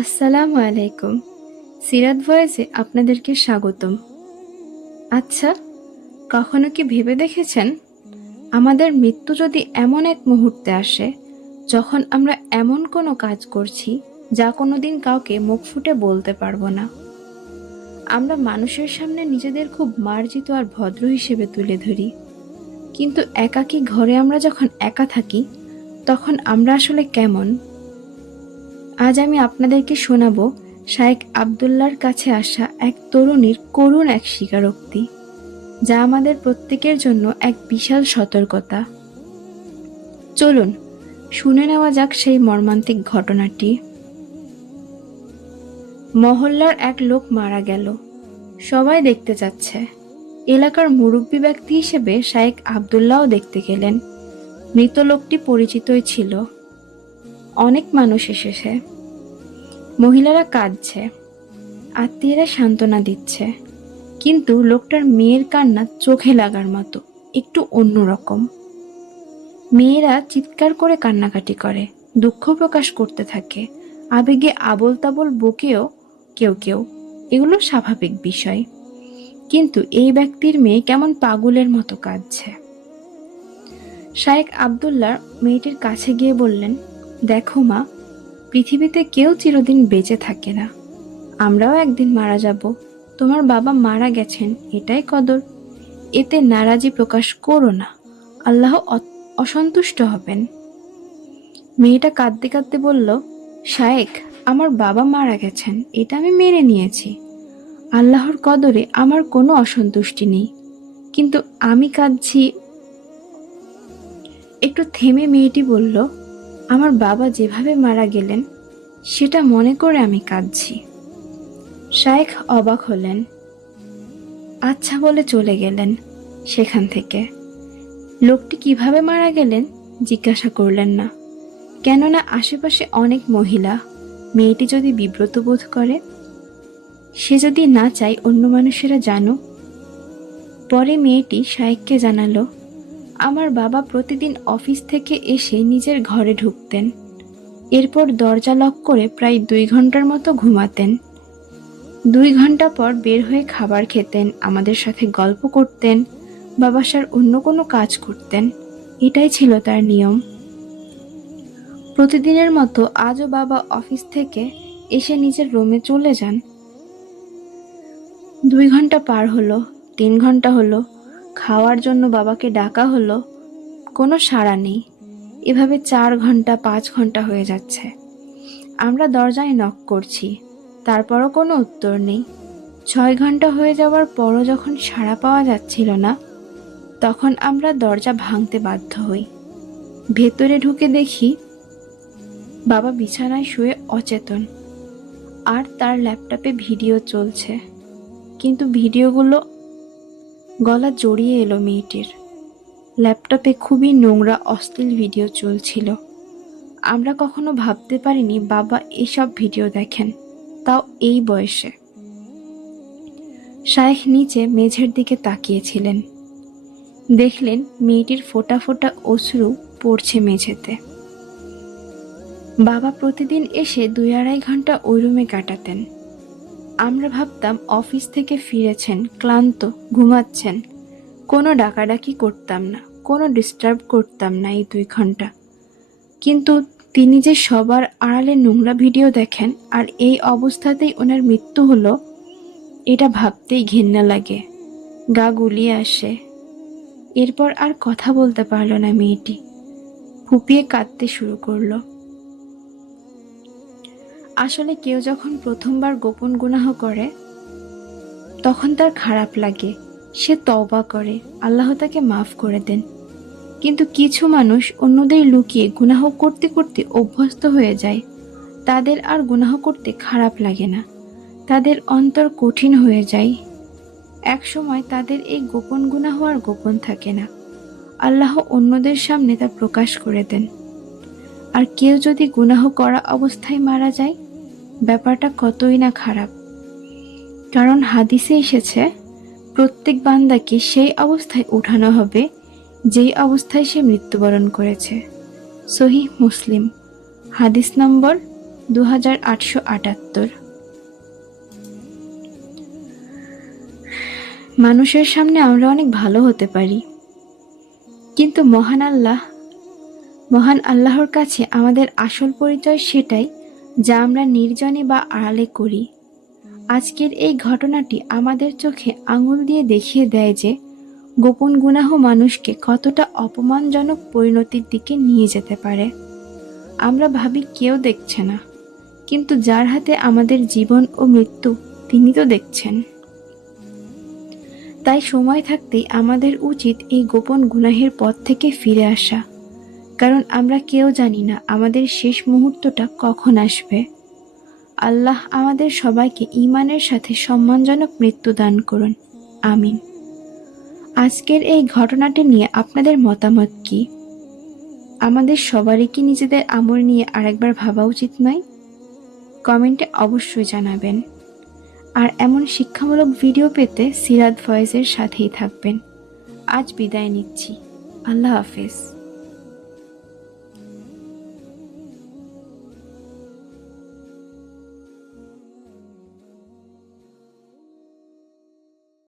আসসালামু আলাইকুম। সিরাত ভয়েসে আপনাদেরকে স্বাগতম। আচ্ছা, কখনো কি ভেবে দেখেছেন আমাদের মৃত্যু যদি এমন এক মুহূর্তে আসে যখন আমরা এমন কোনো কাজ করছি যা কোনোদিন কাউকে মুখ ফুটে বলতে পারবো না। আমরা মানুষের সামনে নিজেদের খুব মার্জিত আর ভদ্র হিসেবে তুলে ধরি, কিন্তু একাকী ঘরে আমরা যখন একা থাকি তখন আমরা আসলে কেমন? আজ আমি আপনাদেরকে শোনাবো শায়েখ আবদুল্লাহর কাছে আসা এক তরুণীর করুণ এক স্বীকারোক্তি, যা আমাদের প্রত্যেকের জন্য এক বিশাল সতর্কতা। চলুন শুনে নেওয়া যাক সেই মর্মান্তিক ঘটনাটি। মহল্লার এক লোক মারা গেল, সবাই দেখতে যাচ্ছে। এলাকার মুরব্বী ব্যক্তি হিসেবে শায়েখ আবদুল্লাহও দেখতে গেলেন। মৃত লোকটি পরিচিতই ছিল। অনেক মানুষ এসেছে। মহিলারা কাঁদছে, আত্মীয়রা সান্ত্বনা দিচ্ছে, কিন্তু লোকটার মেয়ের কান্না চোখে লাগার মতো, একটু অন্যরকম। মেয়েরা চিৎকার করে কান্নাকাটি করে, দুঃখ প্রকাশ করতে থাকে, আবেগে আবোল তাবোল বকেও কেউ কেউ। এগুলো স্বাভাবিক বিষয়, কিন্তু এই ব্যক্তির মেয়ে কেমন পাগলের মতো কাঁদছে। শায়েখ আবদুল্লাহ মেয়েটির কাছে গিয়ে বললেন, দেখো মা, পৃথিবীতে কেউ চিরদিন বেঁচে থাকে না। আমরাও একদিন মারা যাব। তোমার বাবা মারা গেছেন, এটাই কদর। এতে নারাজি প্রকাশ করো না, আল্লাহ অসন্তুষ্ট হবেন। মেয়েটা কাঁদতে কাঁদতে বলল, শায়েখ, আমার বাবা মারা গেছেন, এটা আমি মেনে নিয়েছি। আল্লাহর কদরে আমার কোনো অসন্তুষ্টি নেই, কিন্তু আমি কাঁদছি। একটু থেমে মেয়েটি বলল, আমার বাবা যেভাবে মারা গেলেন সেটা মনে করে আমি কাঁদছি। শায়েখ অবাক হলেন, আচ্ছা বলে চলে গেলেন সেখান থেকে। লোকটি কিভাবে মারা গেলেন জিজ্ঞাসা করলেন না, কেননা আশেপাশে অনেক মহিলা। মেয়েটি যদি বিব্রত বোধ করে, সে যদি না চায় অন্য মানুষেরা জানুক। পরে মেয়েটি শায়েখকে জানালো, আমার বাবা প্রতিদিন অফিস থেকে এসে নিজের ঘরে ঢুকতেন, এরপর দরজা লক করে প্রায় 2 ঘন্টার মতো ঘুমাতেন। 2 ঘন্টা পর বের হয়ে খাবার খেতেন, আমাদের সাথে গল্প করতেন বা বাসার অন্য কোনো কাজ করতেন। এটাই ছিল তার নিয়ম। প্রতিদিনের মতো আজও বাবা অফিস থেকে এসে নিজের রুমে চলে যান। 2 ঘন্টা পার হলো, 3 ঘন্টা হলো, খাওয়ার জন্য বাবাকে ডাকা হলো, কোনো সাড়া নেই। এভাবে 4 ঘন্টা 5 ঘন্টা হয়ে যাচ্ছে। আমরা দরজায় নক করছি, তারপরও কোনো উত্তর নেই। 6 ঘন্টা হয়ে যাওয়ার পরও যখন সাড়া পাওয়া যাচ্ছিল না, তখন আমরা দরজা ভাঙতে বাধ্য হই। ভেতরে ঢুকে দেখি বাবা বিছানায় শুয়ে অচেতন, আর তার ল্যাপটপে ভিডিও চলছে। কিন্তু ভিডিওগুলো গলা জড়িয়ে এলো মেয়েটির। ল্যাপটপে খুবই নোংরা অশ্লীল ভিডিও চলছিল। আমরা কখনো ভাবতে পারিনি বাবা এসব ভিডিও দেখেন, তাও এই বয়সে। শায়েখ নিচে মেঝের দিকে তাকিয়েছিলেন। দেখলেন মেয়েটির ফোঁটা ফোঁটা অশ্রু পড়ছে মেঝেতে। বাবা প্রতিদিন এসে 2-2.5 ঘন্টা ওই রুমে কাটাতেন। আমরা ভাবতাম অফিস থেকে ফিরেছেন, ক্লান্ত, ঘুমাচ্ছেন। কোনো ডাকাডাকি করতাম না, কোনো ডিস্টার্ব করতাম না এই 2 ঘন্টা। কিন্তু তিনি যে সবার আড়ালে নোংরা ভিডিও দেখেন আর এই অবস্থাতেই ওনার মৃত্যু হলো, এটা ভাবতেই ঘেন্না লাগে, গা গুলিয়ে আসে। এরপর আর কথা বলতে পারল না মেয়েটি, ফুপিয়ে কাঁদতে শুরু করলো। আসলে কেউ যখন প্রথমবার গোপন গুনাহ করে তখন তার খারাপ লাগে, সে তওবা করে, আল্লাহ তাকে মাফ করে দেন। কিন্তু কিছু মানুষ অন্যদের লুকিয়ে গুনাহ করতে করতে অভ্যস্ত হয়ে যায়। তাদের আর গুনাহ করতে খারাপ লাগে না, তাদের অন্তর কঠিন হয়ে যায়। এক সময় তাদের এই গোপন গুনাহ আর গোপন থাকে না, আল্লাহ অন্যদের সামনে তা প্রকাশ করে দেন। আর কেউ যদি গুনাহ করা অবস্থায় মারা যায়, ব্যাপারটা কতই না খারাপ। কারণ হাদিসে এসেছে, প্রত্যেক বান্দাকে সেই অবস্থায় উঠানো হবে যেই অবস্থায় সে মৃত্যুবরণ করেছে। সহিহ মুসলিম, হাদিস নম্বর 2878। মানুষের সামনে আমরা অনেক ভালো হতে পারি, কিন্তু মহান আল্লাহর কাছে আমাদের আসল পরিচয় সেটাই যা আমরা নির্জনে বা আড়ালে করি। আজকের এই ঘটনাটি আমাদের চোখে আঙুল দিয়ে দেখিয়ে দেয় যে গোপন গুনাহ মানুষকে কতটা অপমানজনক পরিণতির দিকে নিয়ে যেতে পারে। আমরা ভাবি কেউ দেখছে না, কিন্তু যার হাতে আমাদের জীবন ও মৃত্যু তিনি তো দেখছেন। তাই সময় থাকতেই আমাদের উচিত এই গোপন গুনাহের পথ থেকে ফিরে আসা, কারণ আমরা কেউ জানি না আমাদের শেষ মুহূর্তটা কখন আসবে। আল্লাহ আমাদের সবাইকে ঈমানের সাথে সম্মানজনক মৃত্যু দান করুন, আমিন। আজকের এই ঘটনাটি নিয়ে আপনাদের মতামত কি? আমাদের সবারই কি নিজেদের আমল নিয়ে আরেকবার ভাবা উচিত নয়? কমেন্টে অবশ্যই জানাবেন। আর এমন শিক্ষামূলক ভিডিও পেতে সিরাত ভয়েসের সাথেই থাকবেন। আজ বিদায় নিচ্ছি। আল্লাহ হাফেজ।